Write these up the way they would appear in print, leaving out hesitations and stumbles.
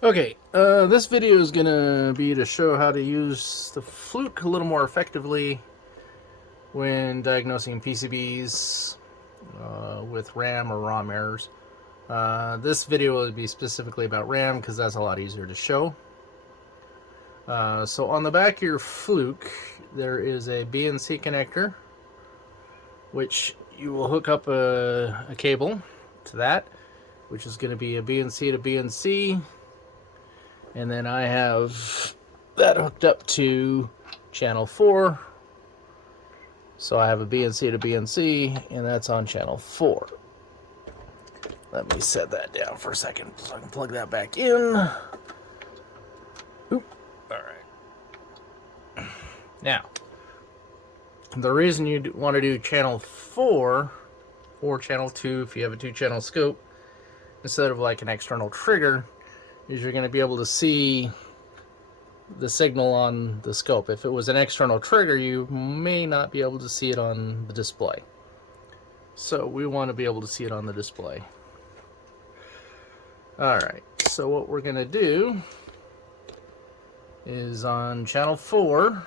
Okay, this video is gonna be to show how to use the Fluke a little more effectively when diagnosing PCBs with RAM or ROM errors. This video will be specifically about RAM because that's a lot easier to show. So on the back of your Fluke, there is a BNC connector, which you will hook up a cable to that, which is going to be a BNC to BNC. And then I have that hooked up to channel 4. So I have a BNC to BNC, and that's on channel 4. Let me set that down for a second so I can plug that back in. Oop. Alright. Now, the reason you want to do channel 4 or channel 2 if you have a 2-channel scope instead of like an external trigger is you're going to be able to see the signal on the scope. If it was an external trigger, you may not be able to see it on the display. So we want to be able to see it on the display. Alright, so what we're going to do is on channel 4,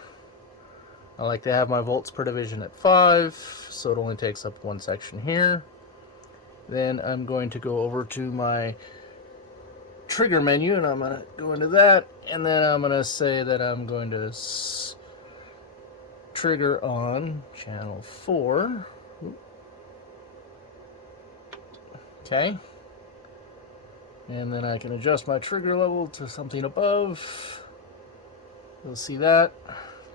I like to have my volts per division at 5, so it only takes up one section here. Then I'm going to go over to my trigger menu and I'm going to go into that, and then I'm going to say that I'm going to trigger on channel 4. Okay. And then I can adjust my trigger level to something above. You'll see that.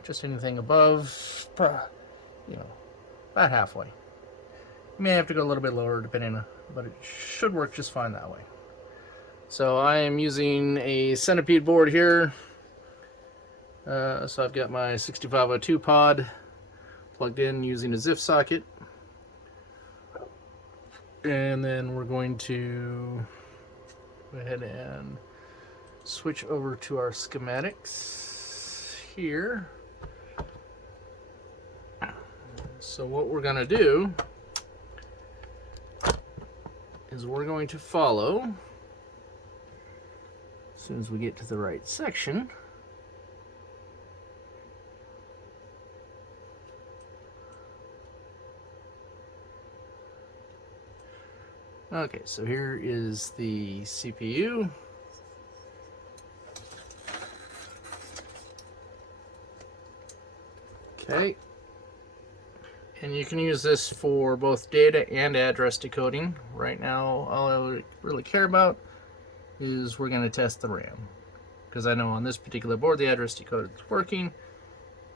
Just anything above, you know, about halfway. You may have to go a little bit lower depending on, but it should work just fine that way. So I am using a Centipede board here. So I've got my 6502 pod plugged in using a ZIF socket. And then we're going to go ahead and switch over to our schematics here. So what we're going to do is we're going to follow, as soon as we get to the right section, okay, so here is the CPU. Okay. And you can use this for both data and address decoding. Right now, all I really care about is we're going to test the RAM. Because I know on this particular board, the address decoder is working.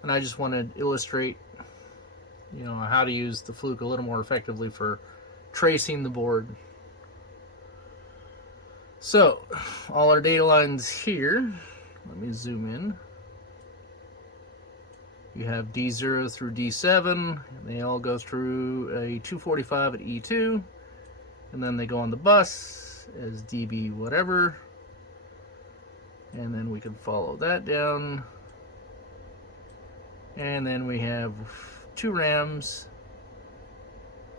And I just want to illustrate, you know, how to use the Fluke a little more effectively for tracing the board. So, all our data lines here, let me zoom in. You have D0 through D7, and they all go through a 245 at E2, and then they go on the bus as DB whatever, and then we can follow that down, and then we have 2 RAMs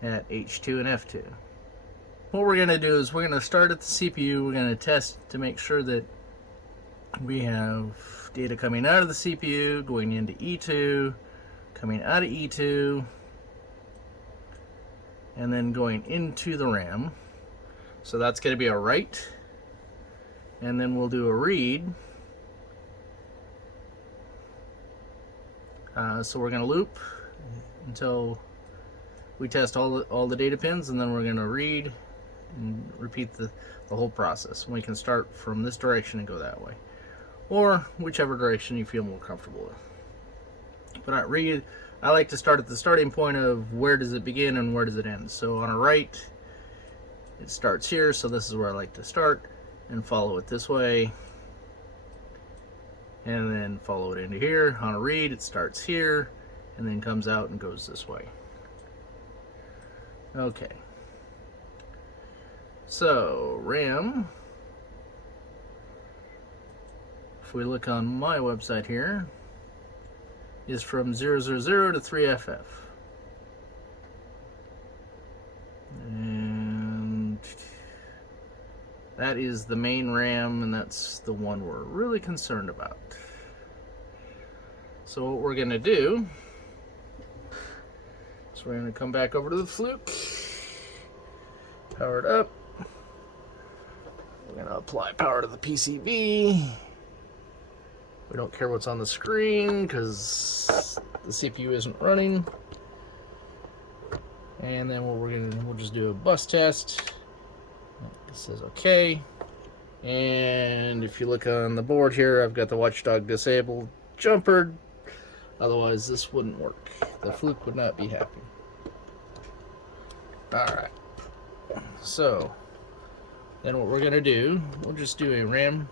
at H2 and F2. What we're going to do is we're going to start at the CPU, we're going to test to make sure that we have data coming out of the CPU, going into E2, coming out of E2, and then going into the RAM. So that's going to be a write, and then we'll do a read. So we're going to loop until we test all the data pins, and then we're going to read and repeat the whole process. And we can start from this direction and go that way, or whichever direction you feel more comfortable with. But I like to start at the starting point of where does it begin and where does it end. So on a write, it starts here, so this is where I like to start, and follow it this way, and then follow it into here. On a read, it starts here, and then comes out and goes this way. Okay. So, RAM, if we look on my website here, is from 000 to 3FF. And that is the main RAM, and that's the one we're really concerned about. So what we're gonna do is we're gonna come back over to the Fluke, power it up. We're gonna apply power to the PCB. We don't care what's on the screen because the CPU isn't running. And then we'll just do a bus test. It says okay. And if you look on the board here, I've got the watchdog disabled, jumpered. Otherwise, this wouldn't work. The Fluke would not be happy. All right. So then what we're gonna do, we'll just do a RAM.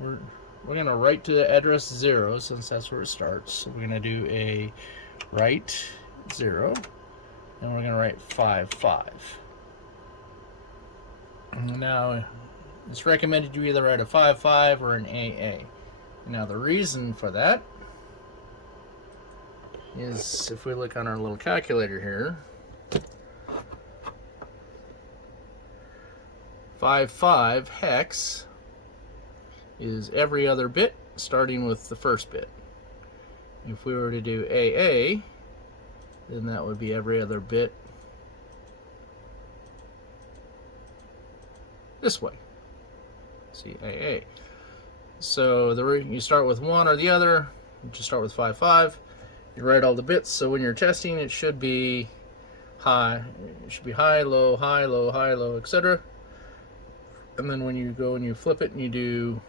We're gonna write to the address 0 since that's where it starts. So we're gonna do a write 0, and we're gonna write 5.5. Now, it's recommended you either write a 5.5 or an AA. Now, the reason for that is if we look on our little calculator here, 5.5 hex is every other bit starting with the first bit. If we were to do AA, then that would be every other bit this way. See, AA. So you start with one or the other. You just start with 5.5. You write all the bits, so when you're testing, it should be high. It should be high, low, high, low, etc. And then when you go and you flip it and you do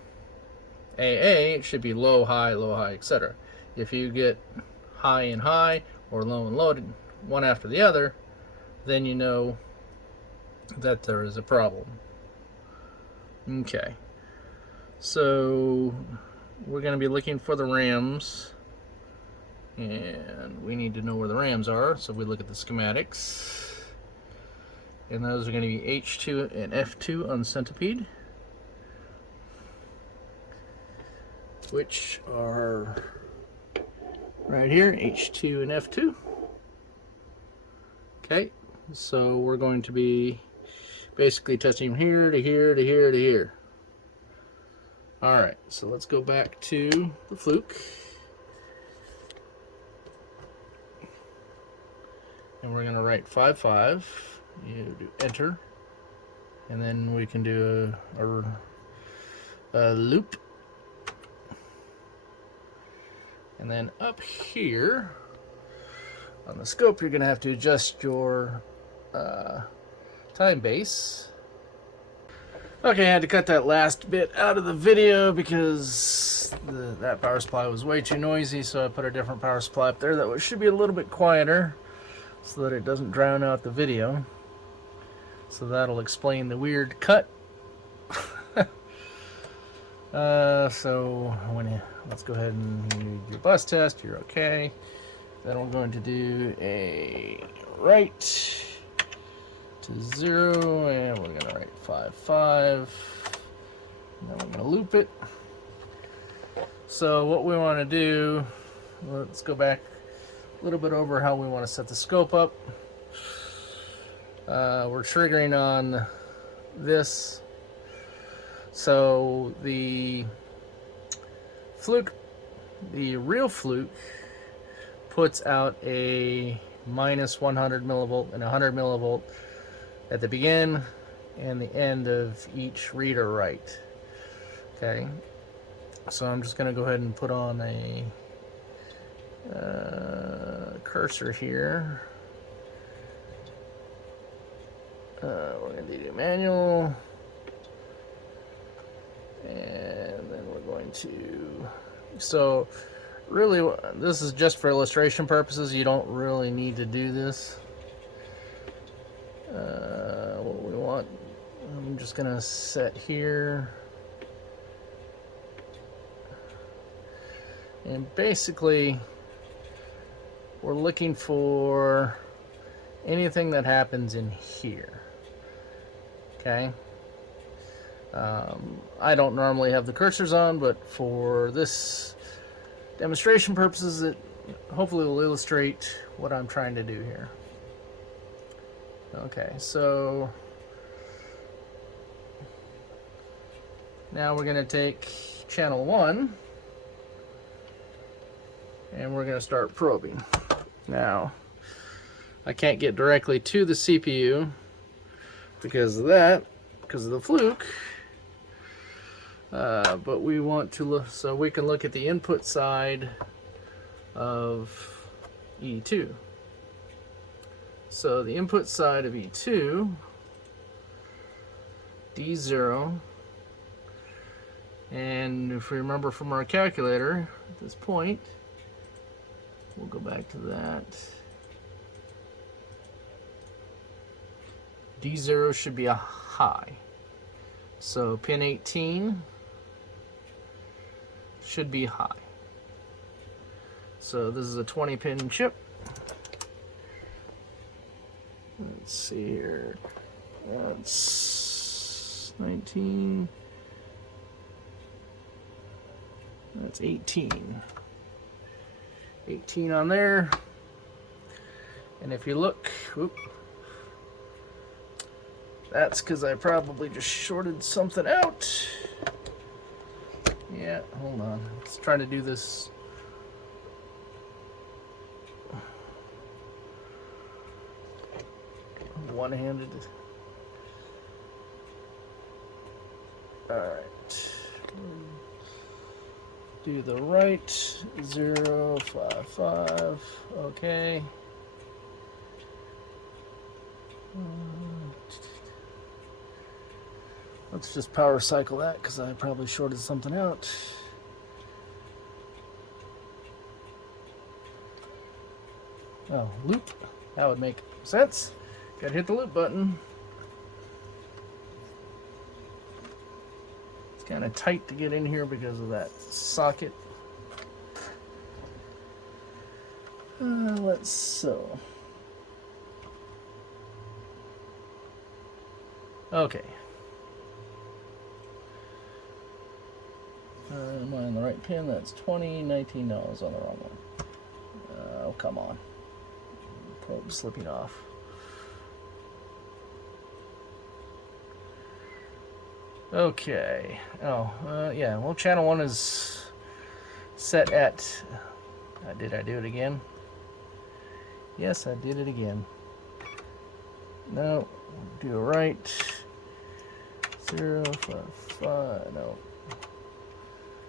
AA, it should be low, high, etc. If you get high and high or low and low, one after the other, then you know that there is a problem. Okay, so we're going to be looking for the RAMs, and we need to know where the RAMs are, so we look at the schematics, and those are going to be H2 and F2 on Centipede, which are right here, H2 and F2. Okay, so we're going to be basically testing here to here to here to here. Alright, so let's go back to the Fluke. And we're going to write 5.5. You do enter. And then we can do a loop. And then up here on the scope, you're going to have to adjust your time base. Okay, I had to cut that last bit out of the video because that power supply was way too noisy, so I put a different power supply up there that should be a little bit quieter so that it doesn't drown out the video. So that'll explain the weird cut. Let's go ahead and do your bus test. You're okay. Then we're going to do a write to 0, and we're going to write 5.5. And then we're going to loop it. So what we want to do, let's go back a little bit over how we want to set the scope up. We're triggering on this. So the Fluke, the real Fluke, puts out a minus 100 millivolt and 100 millivolt at the begin and the end of each read or write. Okay, so I'm just going to go ahead and put on a cursor here. We're going to do manual, and then we're going to, so really this is just for illustration purposes. You don't really need to do this. What we want, I'm just going to set here, and basically we're looking for anything that happens in here. Okay, I don't normally have the cursors on, but for this demonstration purposes, it hopefully will illustrate what I'm trying to do here. Okay, so Now we're going to take channel 1 and we're going to start probing. Now, I can't get directly to the CPU because of that, because of the Fluke. But we want to look, so we can look at the input side of E2. So the input side of E2, D0, and if we remember from our calculator at this point, we'll go back to that. D0 should be a high. So pin 18 should be high. So this is a 20 pin chip. Let's see here. That's 19. That's 18. 18 on there. And if you look, whoop, that's because I probably just shorted something out. Yeah, hold on. Let's try to do this. One-handed. All right. Do the right 0, 5, 5. Okay. Let's just power cycle that because I probably shorted something out. Oh, loop. That would make sense. Gotta hit the loop button. It's kind of tight to get in here because of that socket. Let's so. Okay. Am I on the right pin? That's 20, 19. No, I was on the wrong one. Oh, come on. Probe slipping off. Okay. Oh, yeah. Well, channel 1 is set at. Did I do it again? Yes, I did it again. No, do it right. 0, 5, 5. No.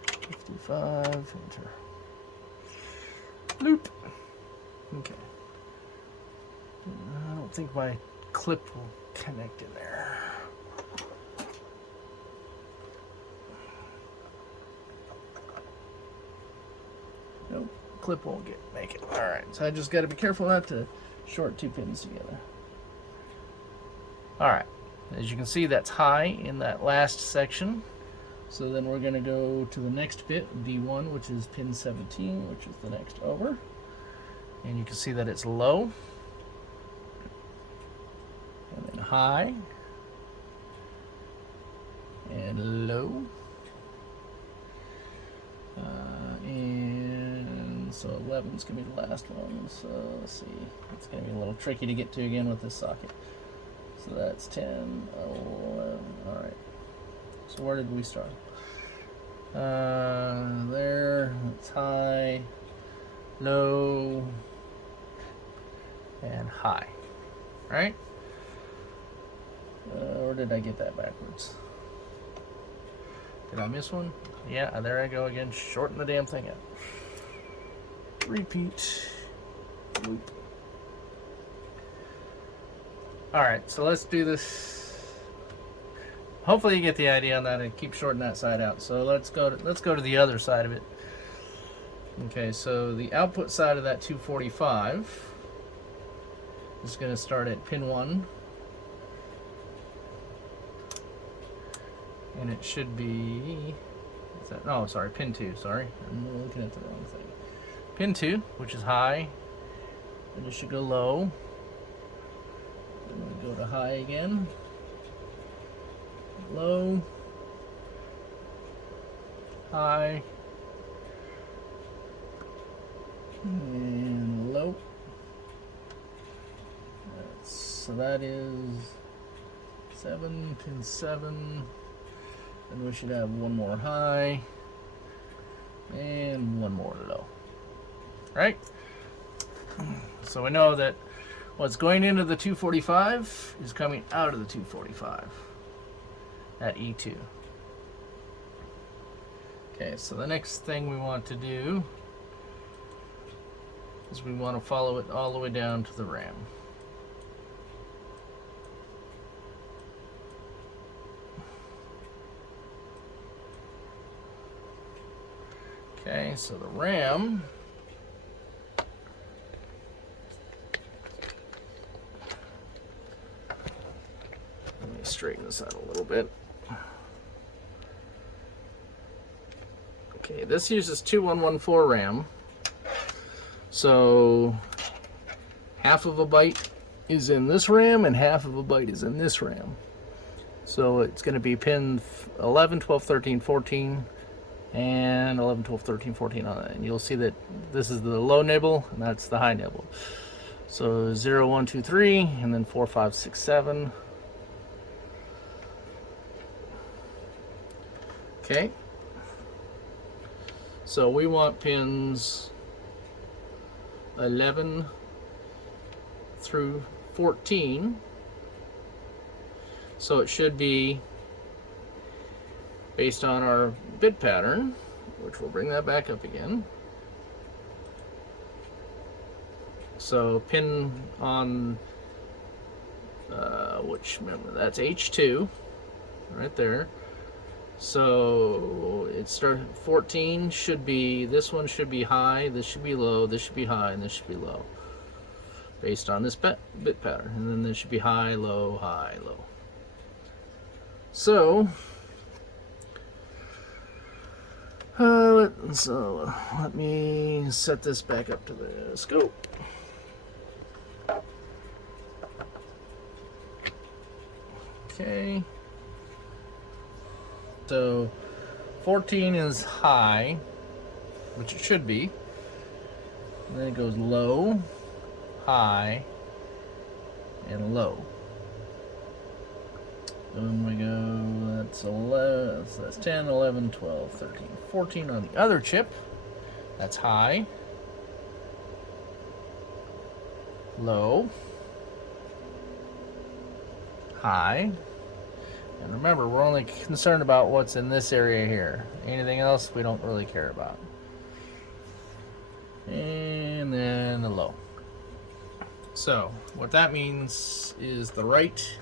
55. Enter. Loop. Okay. I don't think my clip will connect in there. Nope, clip won't make it. All right, so I just got to be careful not to short 2 pins together. All right, as you can see, that's high in that last section. So then we're going to go to the next bit, D1, which is pin 17, which is the next over. And you can see that it's low. And then high. And low. And so 11 is going to be the last one. So let's see. It's going to be a little tricky to get to again with this socket. So that's 10, 11. All right. So where did we start? There. It's high, low, and high. Right? Or did I get that backwards? Did I miss one? Yeah, there I go again. Shorten the damn thing out. Repeat. Loop. Alright, so let's do this. Hopefully you get the idea on that and keep shorting that side out. So let's go to the other side of it. Okay, so the output side of that 245 is going to start at pin 1. And it should be, oh, sorry, pin 2, sorry. I'm looking at the wrong thing. Pin 2, which is high, and it should go low. And we go to high again. Low. High. And low. So that is 7, pin 7. And we should have one more high and one more low. Right? So we know that what's going into the 245 is coming out of the 245 at E2. Okay, so the next thing we want to do is we want to follow it all the way down to the RAM. Okay, so the RAM, let me straighten this out a little bit. Okay, this uses 2114 RAM, so half of a byte is in this RAM and half of a byte is in this RAM. So it's going to be pin 11, 12, 13, 14, and 11, 12, 13, 14 on it. And you'll see that this is the low nibble and that's the high nibble. So 0, 1, 2, 3, and then 4, 5, 6, 7. Okay. So we want pins 11 through 14. So it should be based on our bit pattern, which we'll bring that back up again. So pin on which, remember, that's H2 right there. So it starts 14 should be, this one should be high, this should be low, this should be high, and this should be low, based on this bit pattern. And then this should be high, low, high, low. So let me set this back up to the scope. Okay. So 14 is high, which it should be. And then it goes low, high, and low. Then we go, that's 11, so that's 10, 11, 12, 13, 14 on the other chip. That's high, low, high. And remember, we're only concerned about what's in this area here. Anything else we don't really care about. And then the low. So what that means is the right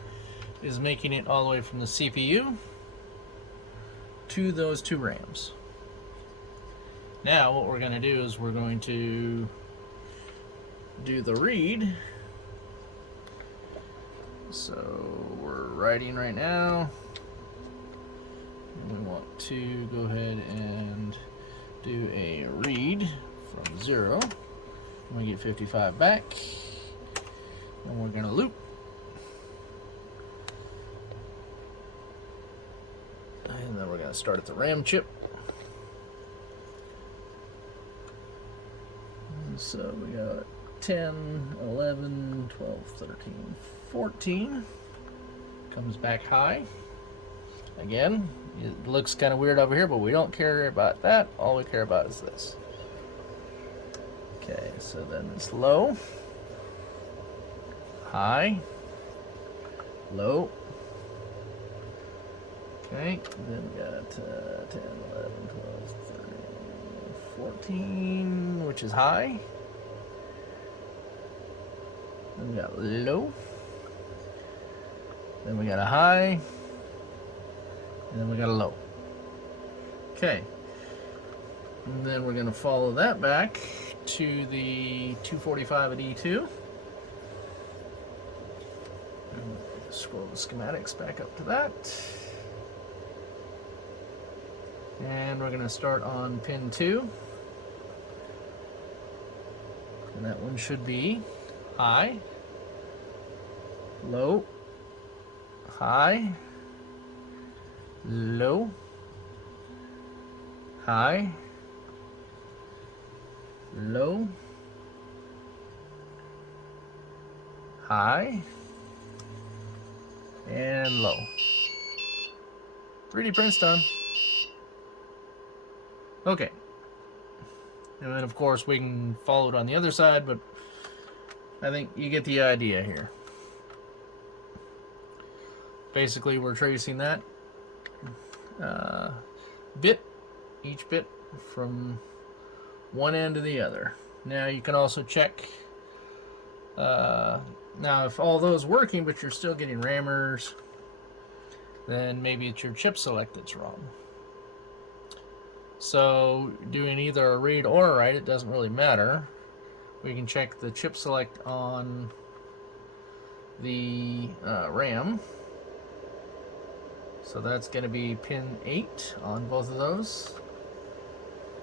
is making it all the way from the CPU to those two RAMs. Now what we're going to do is we're going to do the read. So we're writing right now. And we want to go ahead and do a read from 0. And we get 55 back. And we're going to loop. And then we're going to start at the RAM chip. And so we got 10, 11, 12, 13, 14. Comes back high. Again, it looks kind of weird over here, but we don't care about that. All we care about is this. Okay, so then it's low, high, low. Okay, then we got 10, 11, 12, 13, 14, which is high. Then we got low. Then we got a high. And then we got a low. Okay. And then we're going to follow that back to the 245 at E2. And scroll the schematics back up to that. And we're going to start on pin 2. And that one should be high, low, high, low, high, low, high, and low. 3D print's done. Okay. And then, of course, we can follow it on the other side, but I think you get the idea here. Basically, we're tracing that each bit from one end to the other. Now, you can also check. Now, if all those working, but you're still getting RAM errors, then maybe it's your chip select that's wrong. So, doing either a read or a write, it doesn't really matter. We can check the chip select on the RAM. So that's going to be pin 8 on both of those.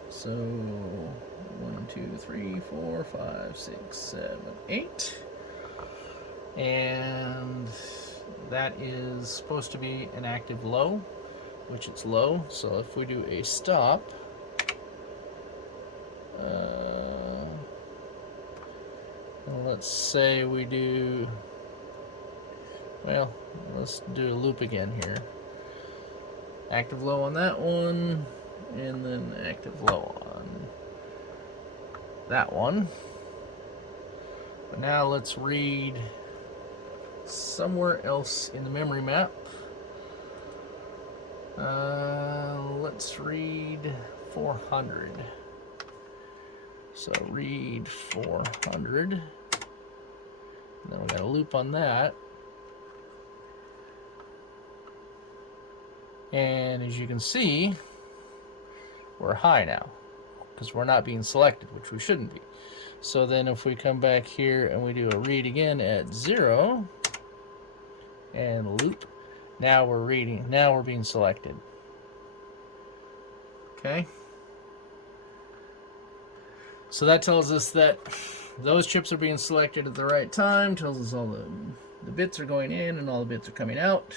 So 1, 2, 3, 4, 5, 6, 7, 8. And that is supposed to be an active low, which it's low. So if we do a stop, let's say we do, well, let's do a loop again here. Active low on that one, and then active low on that one. But now let's read somewhere else in the memory map. Let's read 400. So read 400. Then we got a loop on that. And as you can see, we're high now because we're not being selected, which we shouldn't be. So then if we come back here and we do a read again at 0 and loop, now we're reading, now we're being selected. Okay. So that tells us that those chips are being selected at the right time, tells us all the bits are going in and all the bits are coming out.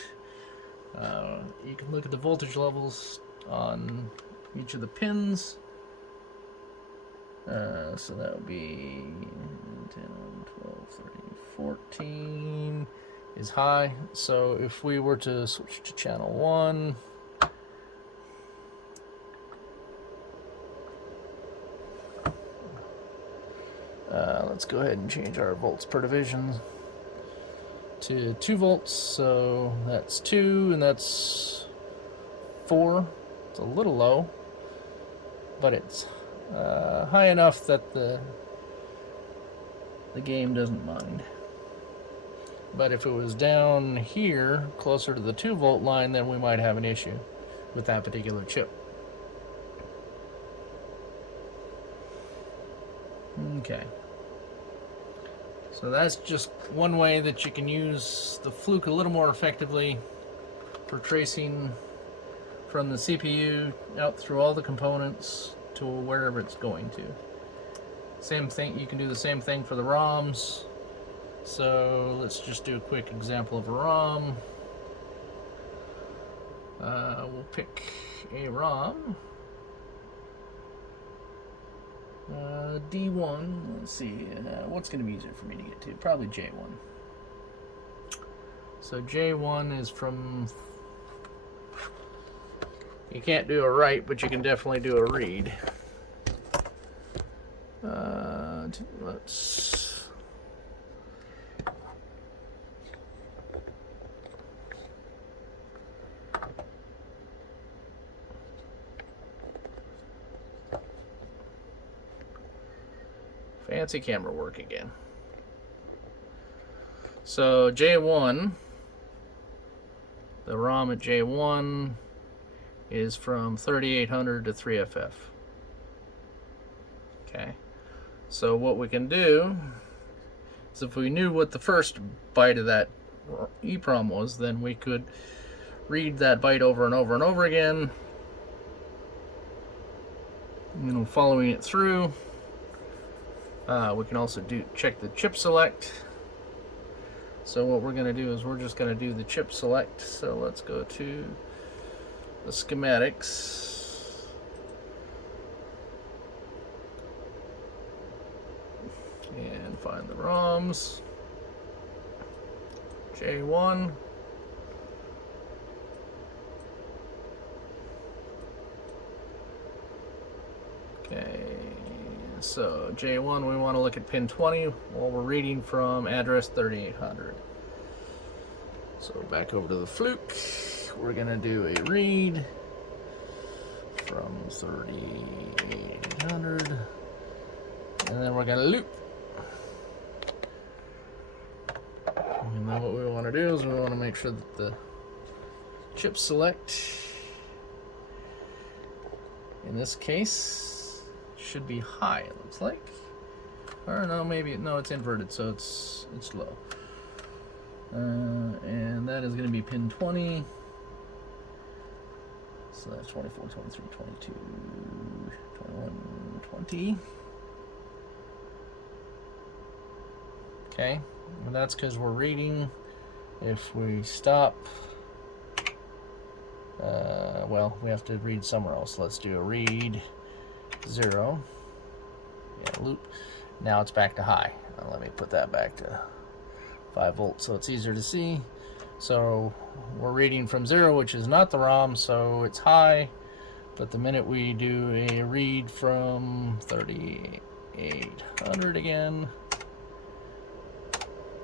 You can look at the voltage levels on each of the pins. So that would be 10, 12, 13, 14 is high. So if we were to switch to channel 1, let's go ahead and change our volts per division to 2 volts. So that's 2 and that's 4. It's a little low, but it's high enough that the game doesn't mind. But if it was down here closer to the 2 volt line, then we might have an issue with that particular chip. Okay. So that's just one way that you can use the Fluke a little more effectively for tracing from the CPU out through all the components to wherever it's going to. Same thing, you can do the same thing for the ROMs. So let's just do a quick example of a ROM. We'll pick a ROM. D1, let's see, what's going to be easier for me to get to? Probably J1. So J1 is from, you can't do a write, but you can definitely do a read. Let's, fancy camera work again. So J1, the ROM at J1 is from 3800 to 3FF. Okay, so what we can do is if we knew what the first byte of that EEPROM was, then we could read that byte over and over and over again, following it through. We can also check the chip select. So what we're going to do is we're just going to do the chip select. So let's go to the schematics. And find the ROMs. J1. Okay, so J1, we want to look at pin 20 while we're reading from address 3800. So back over to the Fluke, we're going to do a read from 3800, and then we're going to loop. And then what we want to do is we want to make sure that the chip select, in this case, should be high, it looks like. Or no, maybe, no, it's inverted, so it's low. And that is going to be pin 20. So that's 24, 23, 22, 21, 20. Okay, and that's because we're reading. If we stop, well, we have to read somewhere else. Let's do a read 0. Yeah, loop. Now it's back to high. Let me put that back to 5 volts so it's easier to see. So we're reading from 0, which is not the ROM, so it's high. But the minute we do a read from 3800 again,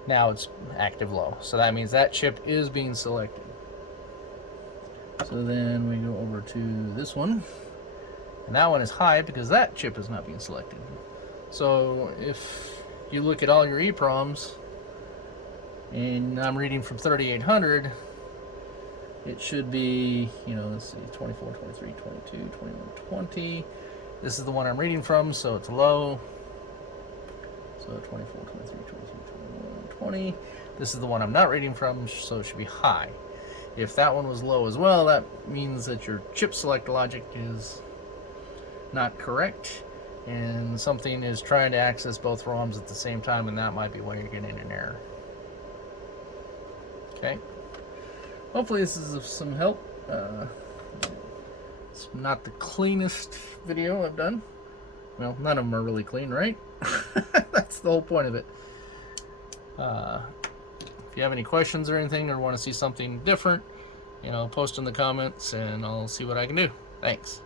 now it's active low. So that means that chip is being selected. So then we go over to this one, and that one is high because that chip is not being selected. So if you look at all your EPROMs, and I'm reading from 3800, it should be, you know, let's see, 24, 23, 22, 21, 20. This is the one I'm reading from, so it's low. So 24, 23, 22, 21, 20. This is the one I'm not reading from, so it should be high. If that one was low as well, that means that your chip select logic is not correct, and something is trying to access both ROMs at the same time, and that might be why you're getting an error. Okay. Hopefully this is of some help. It's not the cleanest video I've done. Well, none of them are really clean, right? That's the whole point of it. If you have any questions or anything, or want to see something different, you know, post in the comments and I'll see what I can do. Thanks.